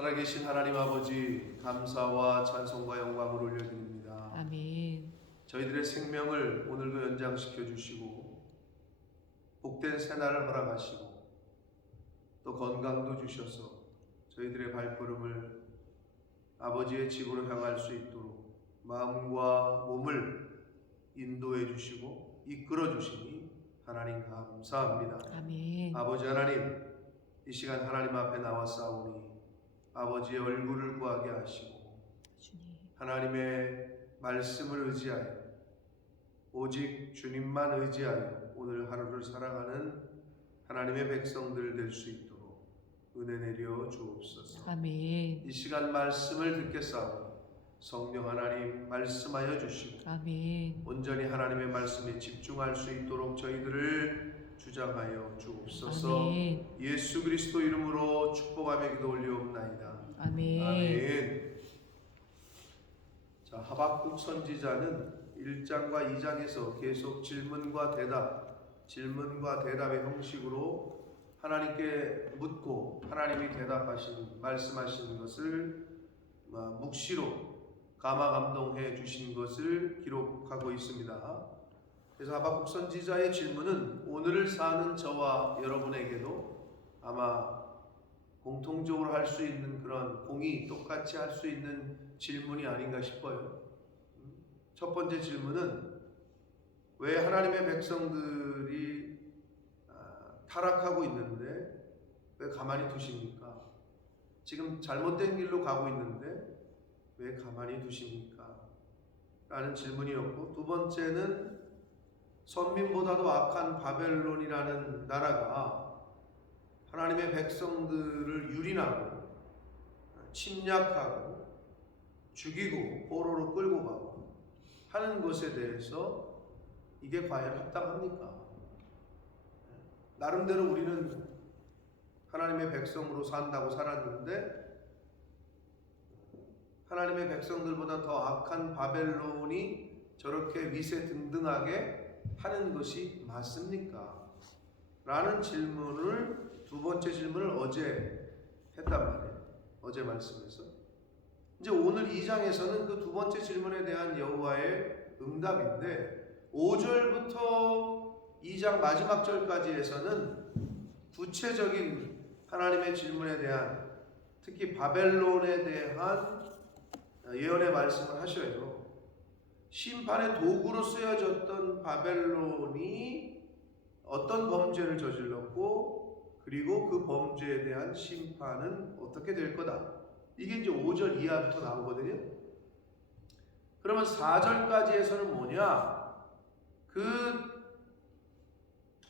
살아계신 하나님 아버지, 감사와 찬송과 영광을 올려드립니다. 아멘. 저희들의 생명을 오늘도 연장시켜 주시고 복된 새날을 허락하시고 또 건강도 주셔서 저희들의 발걸음을 아버지의 집으로 향할 수 있도록 마음과 몸을 인도해 주시고 이끌어 주시니 하나님 감사합니다. 아멘. 아버지 하나님, 이 시간 하나님 앞에 나왔사오니 아버지의 얼굴을 구하게 하시고 주님. 하나님의 말씀을 의지하여 오직 주님만 의지하여 오늘 하루를 살아가는 하나님의 백성들 될 수 있도록 은혜 내려 주옵소서. 아멘. 이 시간 말씀을 듣겠사오니 성령 하나님 말씀하여 주시고 아멘. 온전히 하나님의 말씀에 집중할 수 있도록 저희들을 주장하여 주옵소서. 아멘. 예수 그리스도 이름으로 축복하며 기도 올리옵나이다. 아멘. 아멘. 자, 하박국 선지자는 1장과 2장에서 계속 질문과 대답의 형식으로 하나님께 묻고 하나님이 말씀하시는 것을 묵시로 감화감동해 주신 것을 기록하고 있습니다. 그래서 하박국 선지자의 질문은 오늘을 사는 저와 여러분에게도 아마 공통적으로 할 수 있는 그런 똑같이 할 수 있는 질문이 아닌가 싶어요. 첫 번째 질문은 왜 하나님의 백성들이 타락하고 있는데 왜 가만히 두십니까? 지금 잘못된 길로 가고 있는데 왜 가만히 두십니까? 라는 질문이었고, 두 번째는 선민보다도 악한 바벨론이라는 나라가 하나님의 백성들을 유린하고 침략하고 죽이고 포로로 끌고 가고 하는 것에 대해서 이게 과연 합당합니까? 나름대로 우리는 하나님의 백성으로 산다고 살았는데 하나님의 백성들보다 더 악한 바벨론이 저렇게 위세등등하게 하는 것이 맞습니까? 라는 질문을, 두 번째 질문을 어제 했단 말이에요. 어제 말씀에서. 이제 오늘 2장에서는 그 두 번째 질문에 대한 여호와의 응답인데 5절부터 2장 마지막 절까지 해서는 구체적인 하나님의 질문에 대한, 특히 바벨론에 대한 예언의 말씀을 하셔요. 심판의 도구로 쓰여졌던 바벨론이 어떤 범죄를 저질렀고 그리고 그 범죄에 대한 심판은 어떻게 될 거다. 이게 이제 5절 이하부터 나오거든요. 그러면 4절까지에서는 뭐냐? 그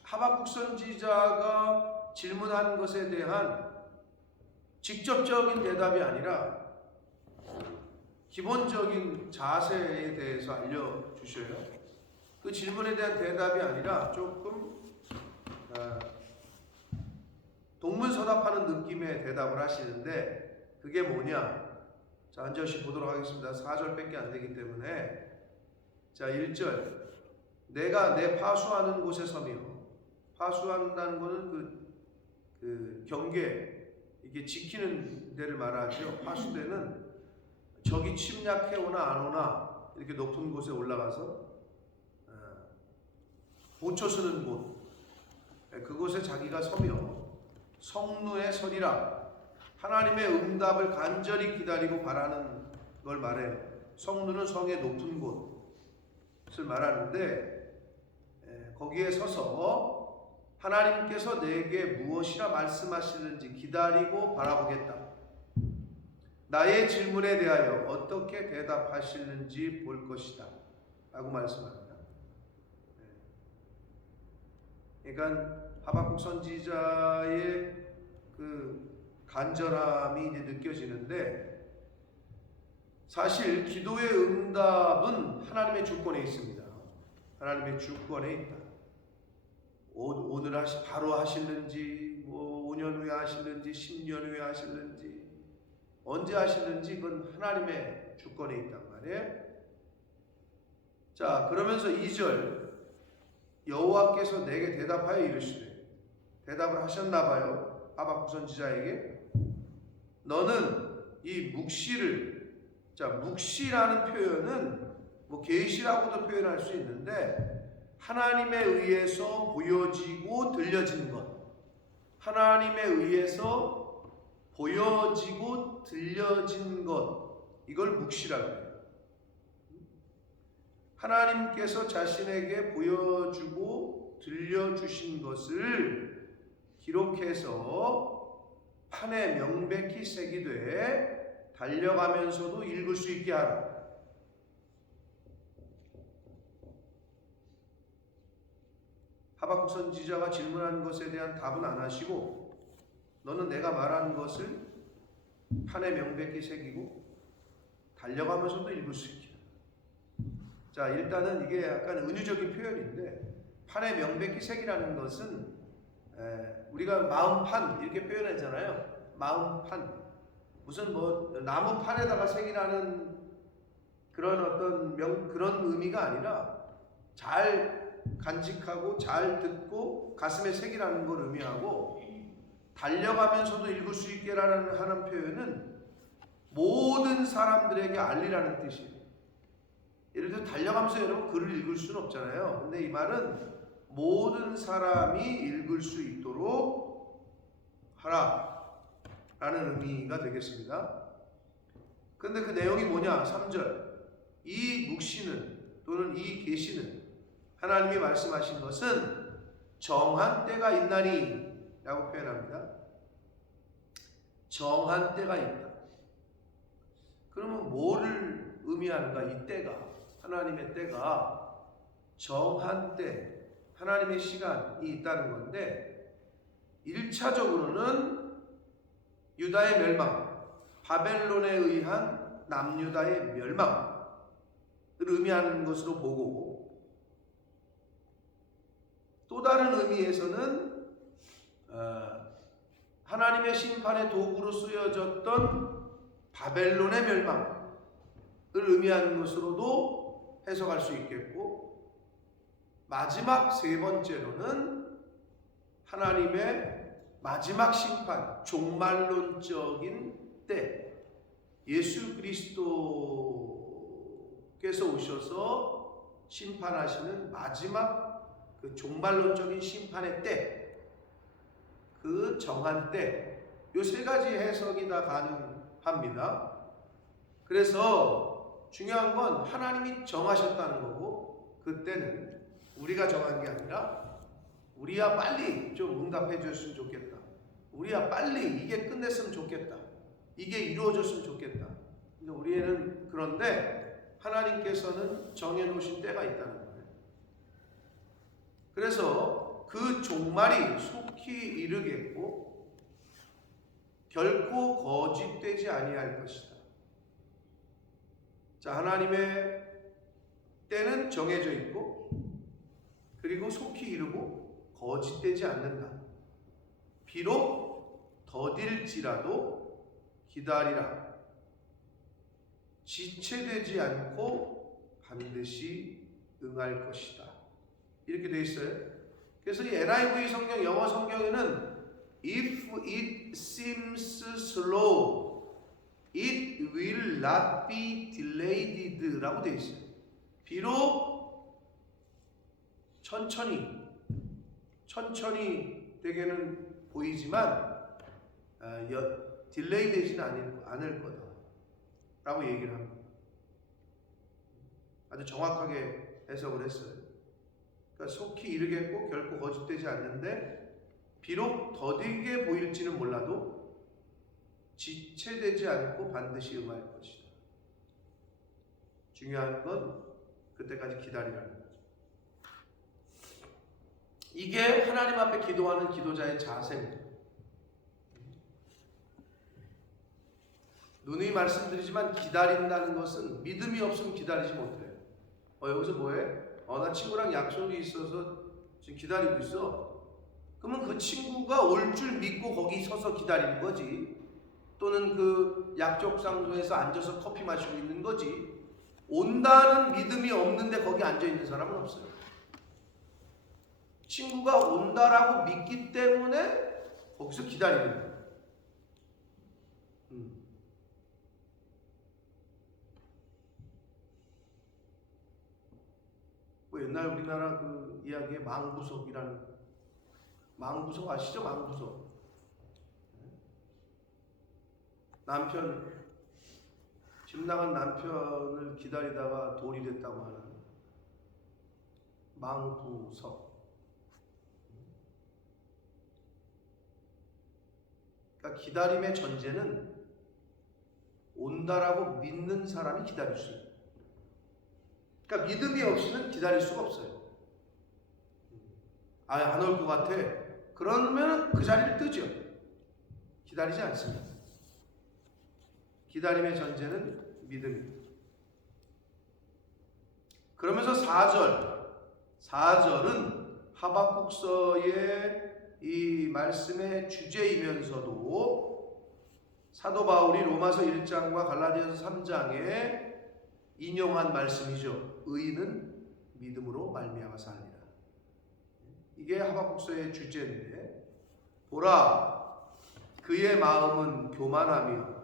하박국 선지자가 질문하는 것에 대한 직접적인 대답이 아니라 기본적인 자세에 대해서 알려주셔요. 그 질문에 대한 대답이 아니라 조금 동문서답하는 느낌의 대답을 하시는데 그게 뭐냐? 자, 한 절씩 보도록 하겠습니다. 4절밖에 안 되기 때문에. 자, 1절. 내가 내 파수하는 곳에 서며, 파수한다는 것은 그 경계, 이게 지키는 데를 말하죠. 파수대는 적이 침략해 오나 안 오나 이렇게 높은 곳에 올라가서 보초 서는 곳, 그곳에 자기가 서며 성루에 서리라. 하나님의 응답을 간절히 기다리고 바라는 걸 말해요. 성루는 성의 높은 곳을 말하는데 거기에 서서 하나님께서 내게 무엇이라 말씀하시는지 기다리고 바라보겠다. 나의 질문에 대하여 어떻게 대답하시는지 볼 것이다 라고 말씀합니다. 그러니까 하박국 선지자의 그 간절함이 이제 느껴지는데, 사실 기도의 응답은 하나님의 주권에 있습니다. 하나님의 주권에 있다. 오늘 바로 하실는지, 5년 후에 하실는지, 10년 후에 하실는지, 언제 하실는지 그건 하나님의 주권에 있단 말이에요. 자, 그러면서 2절, 여호와께서 내게 대답하여 이르시되, 대답을 하셨나 봐요. 하박국 선지자에게. 너는 이 묵시를, 자, 묵시라는 표현은 뭐 계시라고도 표현할 수 있는데 하나님에 의해서 보여지고 들려진 것, 하나님에 의해서 보여지고 들려진 것, 이걸 묵시라고 해요. 하나님께서 자신에게 보여주고 들려주신 것을 기록해서 판에 명백히 새기되 달려가면서도 읽을 수 있게 하라. 하박국 선지자가 질문한 것에 대한 답은 안 하시고 너는 내가 말한 것을 판에 명백히 새기고 달려가면서도 읽을 수 있게. 자, 일단은 이게 약간 은유적인 표현인데 판에 명백히 새기라는 것은 우리가 마음판 이렇게 표현하잖아요. 마음판, 무슨 뭐 나무 판에다가 새기라는 그런 어떤 그런 의미가 아니라 잘 간직하고 잘 듣고 가슴에 새기라는 걸 의미하고, 달려가면서도 읽을 수 있게라는 하는 표현은 모든 사람들에게 알리라는 뜻이에요. 예를 들어 달려가면서 여러분 글을 읽을 수는 없잖아요. 근데 이 말은 모든 사람이 읽을 수 있도록 하라 라는 의미가 되겠습니다. 근데 그 내용이 뭐냐? 3절, 이 묵시는 또는 이 계시는 하나님이 말씀하신 것은 정한 때가 있나니 라고 표현합니다. 정한 때가 있다. 그러면 뭐를 의미하는가? 이 때가, 하나님의 때가 정한 때, 하나님의 시간이 있다는 건데, 1차적으로는 유다의 멸망, 바벨론에 의한 남유다의 멸망을 의미하는 것으로 보고, 또 다른 의미에서는 하나님의 심판의 도구로 쓰여졌던 바벨론의 멸망을 의미하는 것으로도 해석할 수 있겠고, 마지막 세 번째로는 하나님의 마지막 심판, 종말론적인 때, 예수 그리스도께서 오셔서 심판하시는 마지막 그 종말론적인 심판의 때, 그 정한 때, 요 세 가지 해석이 다 가능합니다. 그래서 중요한 건 하나님이 정하셨다는 거고, 그때는 우리가 정한 게 아니라 우리야 빨리 좀 응답해 줬으면 좋겠다, 우리야 빨리 이게 끝냈으면 좋겠다, 이게 이루어졌으면 좋겠다. 근데 우리는 그런데 하나님께서는 정해놓으신 때가 있다는 거예요. 그래서 그 종말이 속히 이르겠고 결코 거짓되지 아니할 것이다. 자, 하나님의 때는 정해져 있고 그리고 속히 이르고 거짓되지 않는다. 비록 더딜지라도 기다리라. 지체되지 않고 반드시 응할 것이다. 이렇게 되어 있어요. 그래서 이 NIV 성경, 영어 성경에는 If it seems slow, it will not be delayed 라고 되어 있어요. 비록 천천히 되게는 보이지만 딜레이 되지는 않을 거다 라고 얘기를 합니다. 아주 정확하게 해석을 했어요. 그러니까 속히 이르겠고 결코 거짓되지 않는데 비록 더디게 보일지는 몰라도 지체되지 않고 반드시 응할 것이다. 중요한 건 그때까지 기다리라는 거죠. 이게 하나님 앞에 기도하는 기도자의 자세입니다. 누누이 말씀드리지만 기다린다는 것은 믿음이 없으면 기다리지 못해요. 여기서 뭐해? 나 친구랑 약속이 있어서 지금 기다리고 있어. 그러면 그 친구가 올 줄 믿고 거기 서서 기다리는 거지. 또는 그 약속 장소에서 앉아서 커피 마시고 있는 거지. 온다는 믿음이 없는데 거기 앉아 있는 사람은 없어요. 친구가 온다라고 믿기 때문에 거기서 기다리는 거예요. 옛날 우리나라 그 이야기의 망부석이라는, 망부석 아시죠? 망부석. 남편, 집 나간 남편을 기다리다가 돌이 됐다고 하는 망부석. 그러니까 기다림의 전제는 온다라고 믿는 사람이 기다릴 수 있어요. 그러니까 믿음이 없이는 기다릴 수가 없어요. 안 올 것 같아. 그러면 그 자리를 뜨죠. 기다리지 않습니다. 기다림의 전제는 믿음입니다. 그러면서 4절은 하박국서의 이 말씀의 주제이면서도 사도 바울이 로마서 1장과 갈라디아서 3장에 인용한 말씀이죠. 의인은 믿음으로 말미암아 살리라. 이게 하박국서의 주제인데, 보라, 그의 마음은 교만하며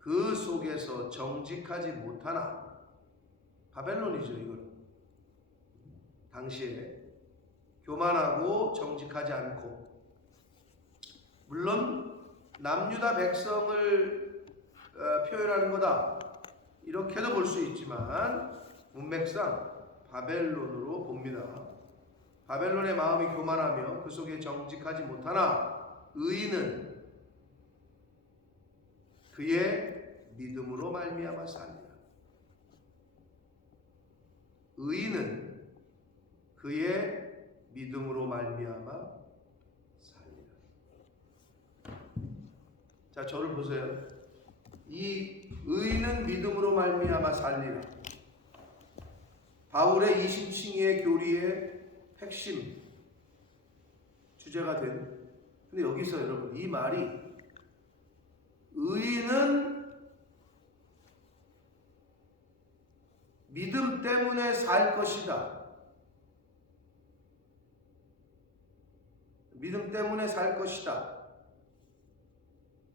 그 속에서 정직하지 못하나. 바벨론이죠, 이건. 당시에 교만하고 정직하지 않고, 물론 남유다 백성을 표현하는 거다, 이렇게도 볼 수 있지만 문맥상 바벨론으로 봅니다. 바벨론의 마음이 교만하며 그 속에 정직하지 못하나 의인은 그의 믿음으로 말미암아 살리라. 의인은 그의 믿음으로 말미암아 살리라. 자, 저를 보세요. 이 의인은 믿음으로 말미암아 살리라. 바울의 20층의 교리의 핵심 주제가 된, 근데 여기서 여러분 이 말이 의인은 믿음 때문에 살 것이다, 믿음 때문에 살 것이다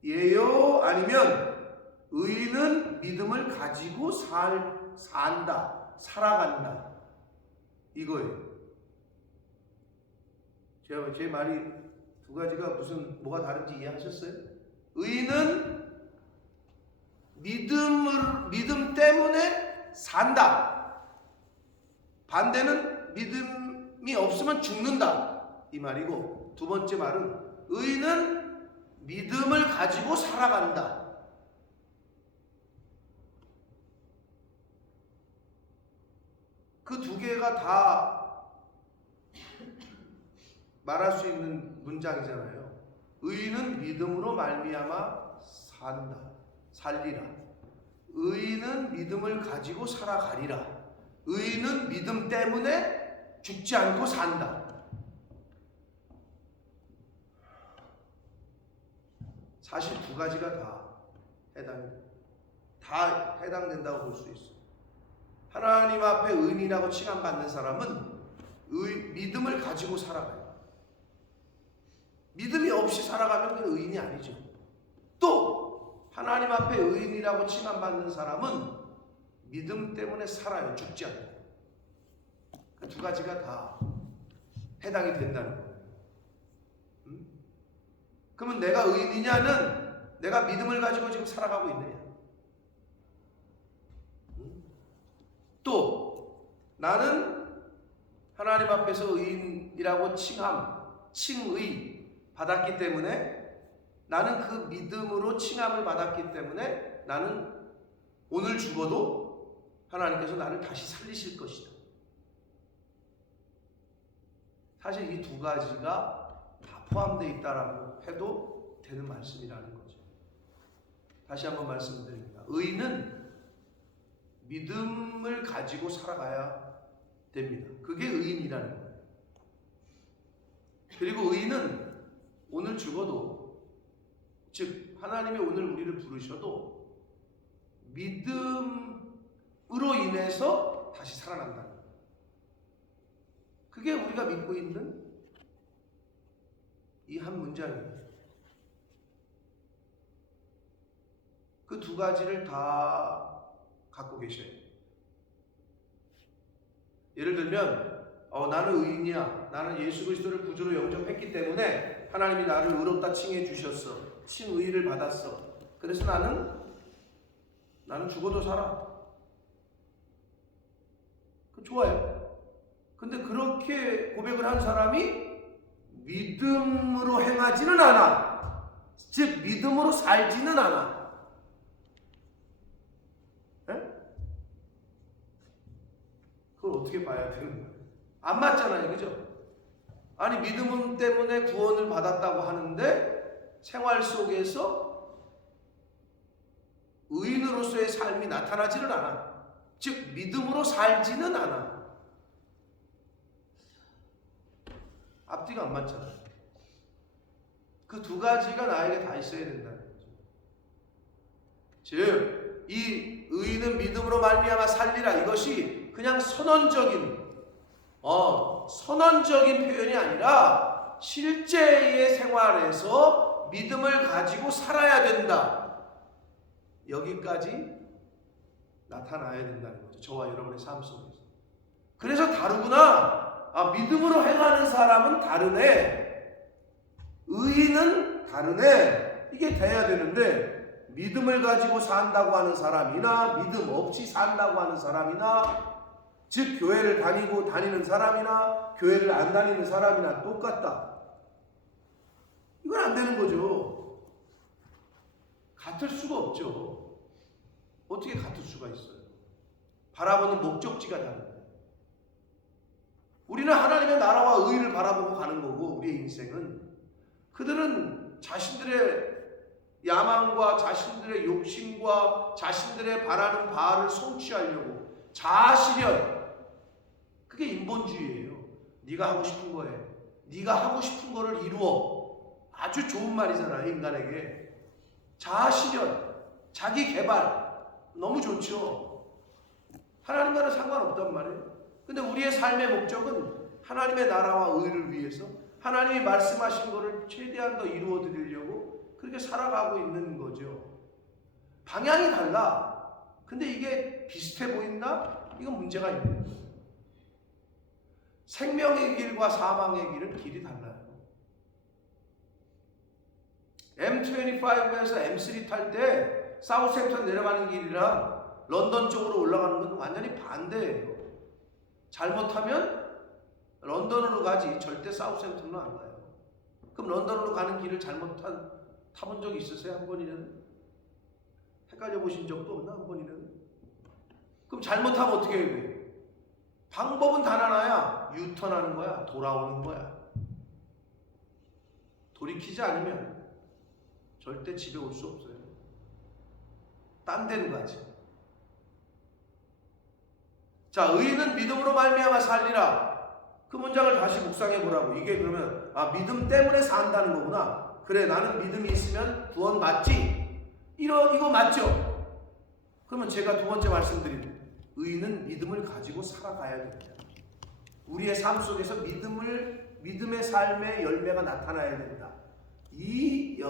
예요? 아니면 의인은 믿음을 가지고 산다, 살아간다, 이거예요. 제 말이 두 가지가 뭐가 다른지 이해하셨어요? 의인은 믿음 때문에 산다. 반대는 믿음이 없으면 죽는다, 이 말이고, 두 번째 말은 의인은 믿음을 가지고 살아간다. 그 두 개가 다 말할 수 있는 문장이잖아요. 의인은 믿음으로 말미암아 산다, 살리라. 의인은 믿음을 가지고 살아가리라. 의인은 믿음 때문에 죽지 않고 산다. 사실 두 가지가 다 해당된다고 볼 수 있어요. 하나님 앞에 의인이라고 칭함받는 사람은 믿음을 가지고 살아가요. 믿음이 없이 살아가면 그건 의인이 아니죠. 또 하나님 앞에 의인이라고 칭함받는 사람은 믿음 때문에 살아요. 죽지 않고. 그 두 가지가 다 해당이 된다는 거예요. 그러면 내가 의인이냐는 내가 믿음을 가지고 지금 살아가고 있느냐. 또 나는 하나님 앞에서 의인이라고 칭의 받았기 때문에, 나는 그 믿음으로 칭함을 받았기 때문에 나는 오늘 죽어도 하나님께서 나를 다시 살리실 것이다. 사실 이 두 가지가 다 포함되어 있다라고 해도 되는 말씀이라는 거죠. 다시 한번 말씀드립니다. 의인은 믿음을 가지고 살아가야 됩니다. 그게 의인이라는 거예요. 그리고 의인은 오늘 죽어도, 즉 하나님이 오늘 우리를 부르셔도 믿음으로 인해서 다시 살아난다는 거예요. 그게 우리가 믿고 있는 이 한 문장이에요. 그 두 가지를 다 갖고 계셔요. 예를 들면 나는 의인이야. 나는 예수 그리스도를 구주로 영접했기 때문에 하나님이 나를 의롭다 칭해 주셨어. 칭의를 받았어. 그래서 나는 죽어도 살아. 좋아요. 근데 그렇게 고백을 한 사람이 믿음으로 행하지는 않아. 즉 믿음으로 살지는 않아. 에? 그걸 어떻게 봐야 되는 거예요? 안 맞잖아요. 그죠? 아니 믿음 때문에 구원을 받았다고 하는데 생활 속에서 의인으로서의 삶이 나타나지는 않아. 즉 믿음으로 살지는 않아. 앞뒤가 안 맞잖아. 그 두 가지가 나에게 다 있어야 된다는 거죠. 즉, 이 의인은 믿음으로 말미암아 살리라, 이것이 그냥 선언적인 표현이 아니라 실제의 생활에서 믿음을 가지고 살아야 된다. 여기까지 나타나야 된다는 거죠. 저와 여러분의 삶 속에서. 그래서 다르구나. 믿음으로 행하는 사람은 다르네. 의인은 다르네. 이게 돼야 되는데 믿음을 가지고 산다고 하는 사람이나 믿음 없이 산다고 하는 사람이나 즉 교회를 다니는 사람이나 교회를 안 다니는 사람이나 똑같다. 이건 안 되는 거죠. 같을 수가 없죠. 어떻게 같을 수가 있어요? 바라보는 목적지가 다른데. 우리는 하나님의 나라와 의를 바라보고 가는 거고, 우리의 인생은. 그들은 자신들의 야망과 자신들의 욕심과 자신들의 바라는 바를 성취하려고 자아실현, 그게 인본주의예요. 네가 하고 싶은 거에 네가 하고 싶은 거를 이루어. 아주 좋은 말이잖아요. 인간에게 자아실현, 자기 개발 너무 좋죠. 하나님과는 상관없단 말이에요. 근데 우리의 삶의 목적은 하나님의 나라와 의를 위해서 하나님이 말씀하신 것을 최대한 더 이루어 드리려고 그렇게 살아가고 있는 거죠. 방향이 달라. 근데 이게 비슷해 보인다? 이건 문제가 있는 거예요. 생명의 길과 사망의 길은 길이 달라요. M25에서 M3 탈 때 사우스햄튼 내려가는 길이랑 런던 쪽으로 올라가는 건 완전히 반대예요. 잘못하면 런던으로 가지 절대 사우스햄튼으로 안 가요. 그럼 런던으로 가는 길을 타본 적이 있으세요? 한 번이라도? 헷갈려 보신 적도 없나? 한 번이라도? 그럼 잘못하면 어떻게 해야 돼? 방법은 단 하나야. 유턴하는 거야. 돌아오는 거야. 돌이키지 않으면 절대 집에 올 수 없어요. 딴 데로 가지. 자, 의인은 믿음으로 말미암아 살리라. 그 문장을 다시 묵상해 보라고. 이게 그러면 믿음 때문에 산다는 거구나. 그래, 나는 믿음이 있으면 구원 받지. 이거 맞죠? 그러면 제가 두 번째 말씀드린 의인은 믿음을 가지고 살아가야 됩니다. 우리의 삶 속에서 믿음의 삶의 열매가 나타나야 된다. 이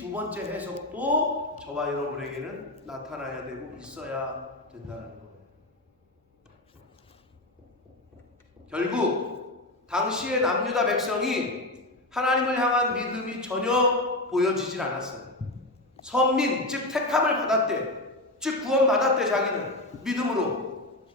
두 번째 해석도 저와 여러분에게는 나타나야 되고 있어야 된다는 거예요. 결국 당시의 남유다 백성이 하나님을 향한 믿음이 전혀 보여지질 않았어요. 선민, 즉 택함을 받았대. 즉 구원받았대. 자기는 믿음으로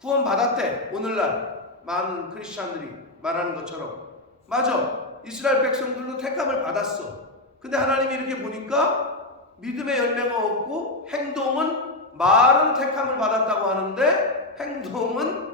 구원받았대. 오늘날 많은 크리스찬들이 말하는 것처럼. 맞아, 이스라엘 백성들도 택함을 받았어. 근데 하나님이 이렇게 보니까 믿음의 열매가 없고 행동은, 말은 택함을 받았다고 하는데 행동은,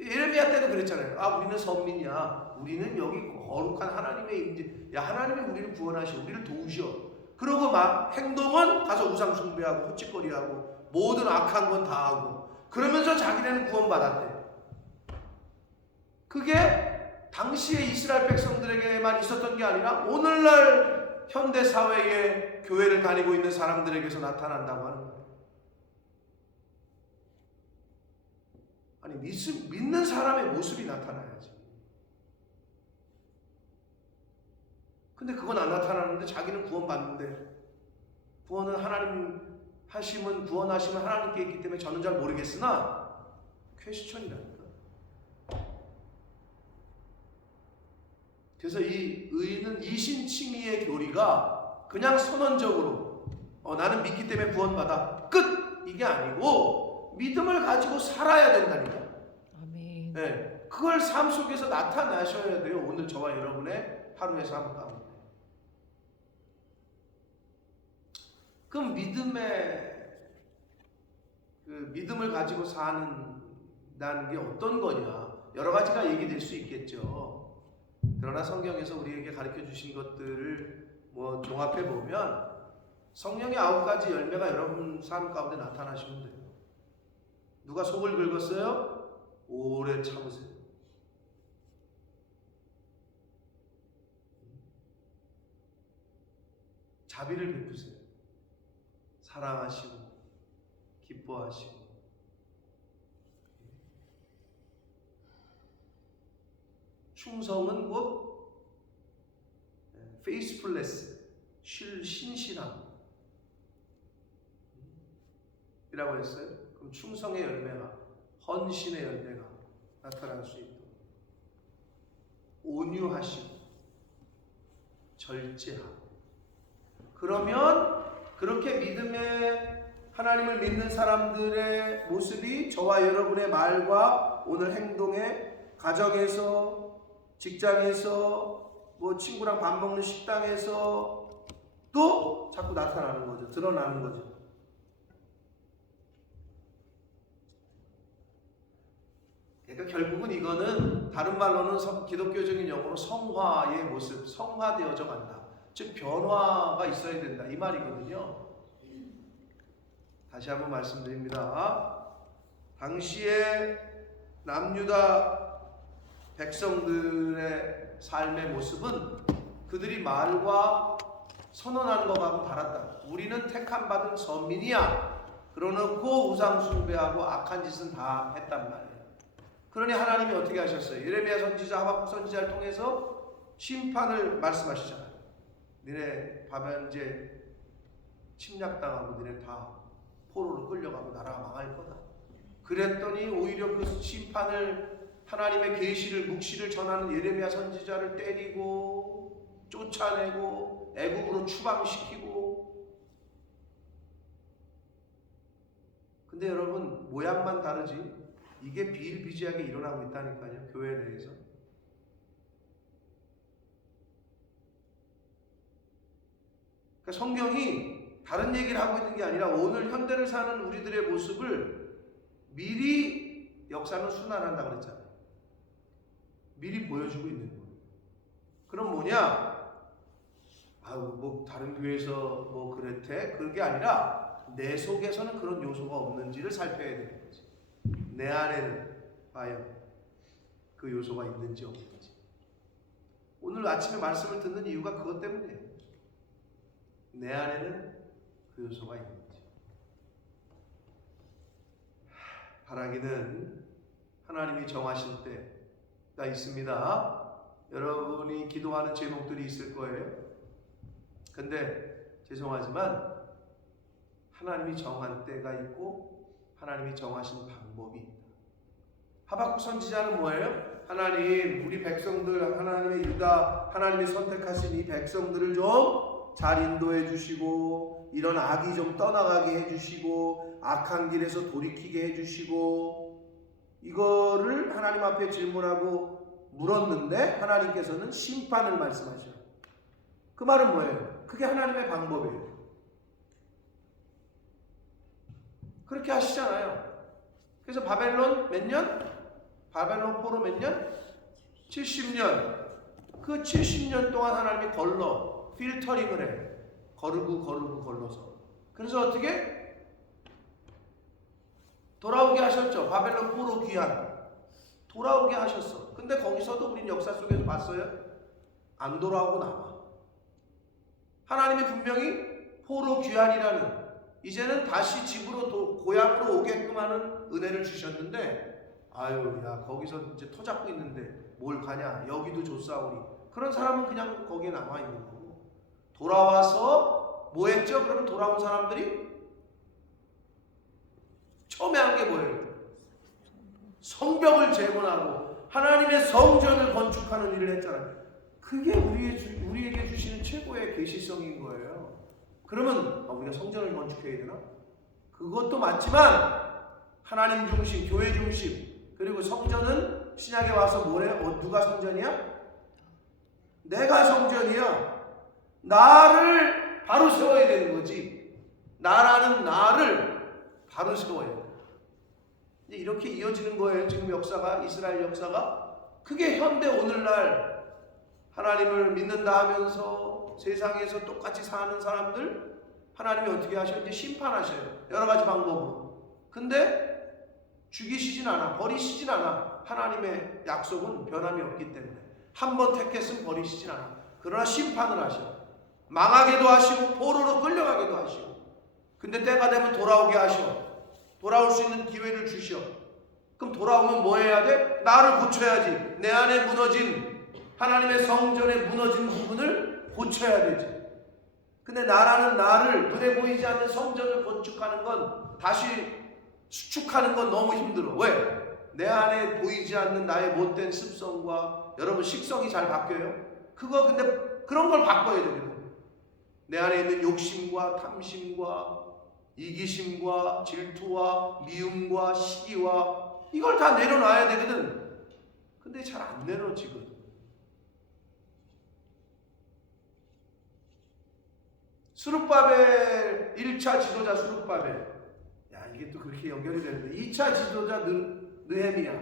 예레미야 때도 그랬잖아요. 우리는 선민이야. 우리는 여기 거룩한 하나님의 임재. 야, 하나님이 우리를 구원하시오. 우리를 도우시오. 그러고 막 행동은 가서 우상 숭배하고 헛짓거리하고 모든 악한 건 다 하고, 그러면서 자기네는 구원받았대. 그게 당시의 이스라엘 백성들에게만 있었던 게 아니라 오늘날 현대 사회에 교회를 다니고 있는 사람들에게서 나타난다고 하는 거예요. 아니, 믿는 사람의 모습이 나타나야지. 근데 그건 안 나타나는데 자기는 구원받는데, 구원하심은 하나님께 있기 때문에 저는 잘 모르겠으나 퀘스천이라니까. 그래서 이 의는 이신칭의의 교리가 그냥 선언적으로 나는 믿기 때문에 구원받아 끝 이게 아니고 믿음을 가지고 살아야 된다니까. 아멘. 네, 그걸 삶 속에서 나타나셔야 돼요. 오늘 저와 여러분의 하루의 삶 가운데. 그럼 믿음을 가지고 사는다는 게 어떤 거냐? 여러 가지가 얘기될 수 있겠죠. 그러나 성경에서 우리에게 가르쳐 주신 것들을 종합해 보면 성령의 9가지 열매가 여러분 삶 가운데 나타나시면 돼요. 누가 속을 긁었어요? 오래 참으세요. 자비를 베푸세요. 사랑하시고 기뻐하시고 충성은 곧 faithfulness, 신실함 이라고 했어요. 그럼 충성의 열매가, 헌신의 열매가 나타날 수 있도록 온유하시고 절제하고. 그러면 그렇게 믿음의 하나님을 믿는 사람들의 모습이 저와 여러분의 말과 오늘 행동에, 가정에서, 직장에서, 친구랑 밥 먹는 식당에서 또 자꾸 나타나는 거죠. 드러나는 거죠. 그러니까 결국은 이거는 다른 말로는 기독교적인 용어로 성화의 모습, 성화되어져 간다. 즉 변화가 있어야 된다 이 말이거든요. 다시 한번 말씀드립니다. 당시에 남유다 백성들의 삶의 모습은 그들이 말과 선언하는 것하고 달랐다. 우리는 택함 받은 선민이야. 그러놓고 우상 숭배하고 악한 짓은 다 했단 말이에요. 그러니 하나님이 어떻게 하셨어요? 예레미야 선지자, 하박국 선지자를 통해서 심판을 말씀하시잖아요. 니네 바벨제 침략당하고 니네 다 포로로 끌려가고 나라가 망할 거다. 그랬더니 오히려 그 심판을, 하나님의 계시를, 묵시를 전하는 예레미야 선지자를 때리고 쫓아내고 애국으로 추방시키고. 근데 여러분 모양만 다르지 이게 비일비재하게 일어나고 있다니까요. 교회 내에서. 그러니까 성경이 다른 얘기를 하고 있는 게 아니라 오늘 현대를 사는 우리들의 모습을 미리, 역사는 순환한다고 그랬잖아요. 미리 보여주고 있는 거예요. 그럼 뭐냐? 다른 교회에서 그랬대? 그게 아니라 내 속에서는 그런 요소가 없는지를 살펴야 되는 거지. 내 안에는 과연 그 요소가 있는지 없는지. 오늘 아침에 말씀을 듣는 이유가 그것 때문이에요. 내 안에는 그 요소가 있는지. 바라기는 하나님이 정하실 때가 있습니다. 여러분이 기도하는 제목들이 있을 거예요. 근데 죄송하지만 하나님이 정한 때가 있고 하나님이 정하신 방법이 있다. 하박국 선지자는 뭐예요? 하나님, 우리 백성들, 하나님의 유다, 하나님이 선택하신 이 백성들을 좀 잘 인도해 주시고 이런 악이 좀 떠나가게 해주시고 악한 길에서 돌이키게 해주시고, 이거를 하나님 앞에 질문하고 물었는데 하나님께서는 심판을 말씀하셔요. 그 말은 뭐예요? 그게 하나님의 방법이에요. 그렇게 하시잖아요. 그래서 바벨론 몇 년? 바벨론 포로 몇 년? 70년. 그 70년 동안 하나님이 필터링을 해. 걸러서. 그래서 어떻게? 돌아오게 하셨죠. 바벨론 포로 귀환. 돌아오게 하셨어. 근데 거기서도 우린 역사 속에서 봤어요. 안 돌아오고 남아. 하나님이 분명히 포로 귀환이라는, 이제는 다시 집으로 고향으로 오게끔 하는 은혜를 주셨는데, 거기서 이제 터잡고 있는데 뭘 가냐, 여기도 줬사오니, 그런 사람은 그냥 거기에 남아있는 거고, 돌아와서 뭐 했죠? 그러면 돌아온 사람들이 처음에 한 게 뭐예요? 성벽을 재건하고 하나님의 성전을 건축하는 일을 했잖아요. 그게 우리에게 주시는 최고의 계시성인 거예요. 그러면 우리가 성전을 건축해야 되나? 그것도 맞지만 하나님 중심, 교회 중심, 그리고 성전은 신약에 와서 뭐래? 누가 성전이야? 내가 성전이야. 나를 바로 세워야 되는 거지. 나라는 나를 바로 세워야 돼. 이렇게 이어지는 거예요. 지금 역사가, 이스라엘 역사가. 그게 현대 오늘날 하나님을 믿는다 하면서 세상에서 똑같이 사는 사람들 하나님이 어떻게 하셔요? 이제 심판하셔요. 여러 가지 방법으로. 근데 죽이시진 않아. 버리시진 않아. 하나님의 약속은 변함이 없기 때문에. 한 번 택했으면 버리시진 않아. 그러나 심판을 하셔. 망하게도 하시고 포로로 끌려가게도 하시고. 근데 때가 되면 돌아오게 하셔. 돌아올 수 있는 기회를 주셔. 그럼 돌아오면 뭐 해야 돼? 나를 고쳐야지. 내 안에 무너진 하나님의 성전에 무너진 부분을 고쳐야 되지. 근데 나라는 나를 눈에 보이지 않는 성전을 건축하는 건 다시 수축하는 건 너무 힘들어. 왜? 내 안에 보이지 않는 나의 못된 습성과 여러분 식성이 잘 바뀌어요? 근데 그런 걸 바꿔야 되거든. 내 안에 있는 욕심과 탐심과 이기심과 질투와 미움과 시기와 이걸 다 내려놔야 되거든. 근데 잘 안 내려지거든. 스룹바벨 1차 지도자 스룹바벨. 야, 이게 또 그렇게 연결이 되는데 2차 지도자 느헤미야.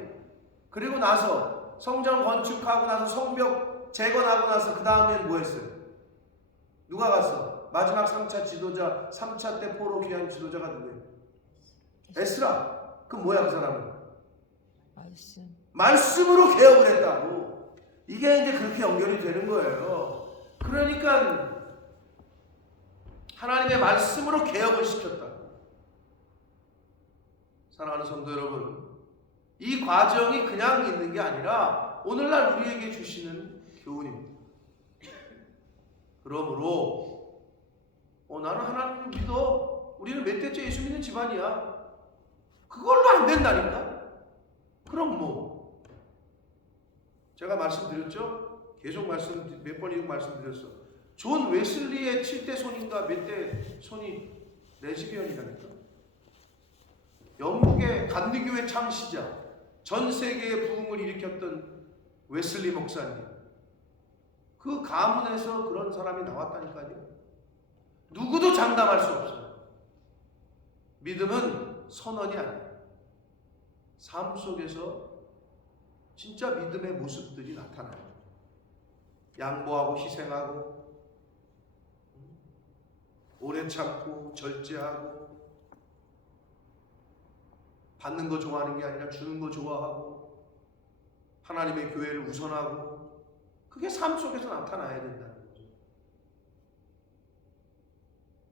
그리고 나서 성전 건축하고 나서 성벽 재건하고 나서 그 다음엔 뭐 했어요? 누가 갔어? 마지막 3차 지도자, 3차 때 포로 귀한 지도자가 누구예요? 에스라. 그 뭐야 그 사람은? 말씀으로 개혁을 했다고. 이게 이제 그렇게 연결이 되는 거예요. 그러니까 하나님의 말씀으로 개혁을 시켰다. 사랑하는 성도 여러분, 이 과정이 그냥 있는 게 아니라 오늘날 우리에게 주시는 교훈입니다. 그러므로 나는 하나님 믿어. 우리는 몇 대째 예수 믿는 집안이야. 그걸로 안 된다니까. 그럼 뭐? 제가 말씀드렸죠? 계속 몇 번이고 말씀드렸어. 존 웨슬리의 7대 손인가 몇 대 손이 레즈비언이라니까. 영국의 감리교회 창시자, 전 세계의 부흥을 일으켰던 웨슬리 목사님. 그 가문에서 그런 사람이 나왔다니까요. 누구도 장담할 수 없어요. 믿음은 선언이 아니에요. 삶 속에서 진짜 믿음의 모습들이 나타나요. 양보하고 희생하고 오래 참고 절제하고 받는 거 좋아하는 게 아니라 주는 거 좋아하고 하나님의 교회를 우선하고 그게 삶 속에서 나타나야 된다는 거죠.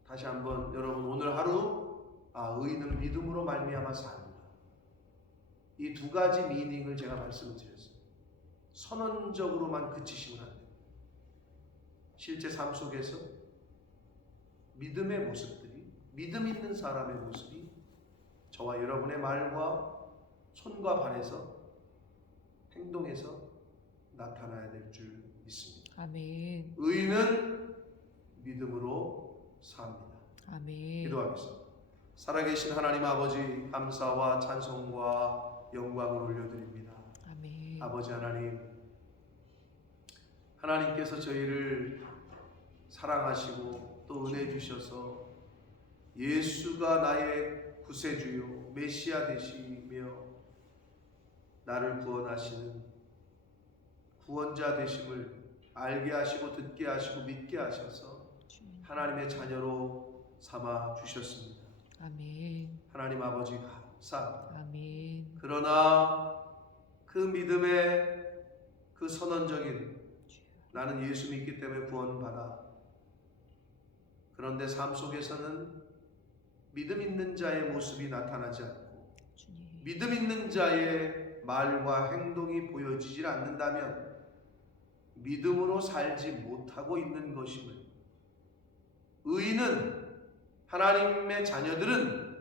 다시 한번 여러분 오늘 하루 의인은 믿음으로 말미암아 산다. 이 두 가지 미닝을 제가 말씀을 드렸어요. 선언적으로만 그치시면 안 돼요. 실제 삶 속에서 믿음의 모습들이, 믿음 있는 사람의 모습이 저와 여러분의 말과 손과 발에서 행동에서 나타나야 될 줄 믿습니다. 아멘. 의인은 믿음으로 삽니다. 아멘. 기도하겠습니다. 살아계신 하나님 아버지, 감사와 찬송과 영광을 올려드립니다. 아멘. 아버지 하나님, 하나님께서 저희를 사랑하시고 또 은혜 주셔서 예수가 나의 구세주요 메시아 되시며 나를 구원하시는 구원자 되심을 알게 하시고 듣게 하시고 믿게 하셔서 하나님의 자녀로 삼아 주셨습니다. 아멘. 하나님 아버지 감사합니다. 아멘. 그러나 그 믿음의 그 선언적인 나는 예수 믿기 때문에 구원받아. 그런데 삶 속에서는 믿음 있는 자의 모습이 나타나지 않고 믿음 있는 자의 말과 행동이 보여지질 않는다면 믿음으로 살지 못하고 있는 것임을, 의인은 하나님의 자녀들은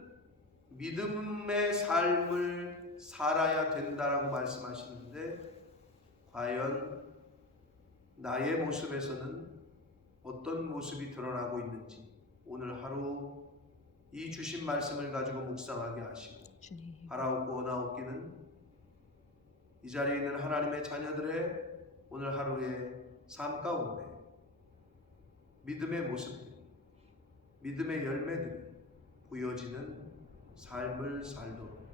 믿음의 삶을 살아야 된다라고 말씀하시는데 과연 나의 모습에서는 어떤 모습이 드러나고 있는지 오늘 하루 이 주신 말씀을 가지고 묵상하게 하시고 주님. 바라옵고 원하옵기는 이 자리에 있는 하나님의 자녀들의 오늘 하루의 삶 가운데 믿음의 모습들, 믿음의 열매들이 보여지는 삶을 살도록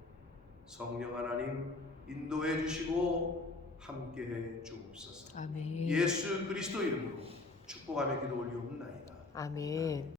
성령 하나님 인도해 주시고 함께해 주옵소서. 아멘. 예수 그리스도 이름으로 축복하며 기도 올리옵나이다. 아멘.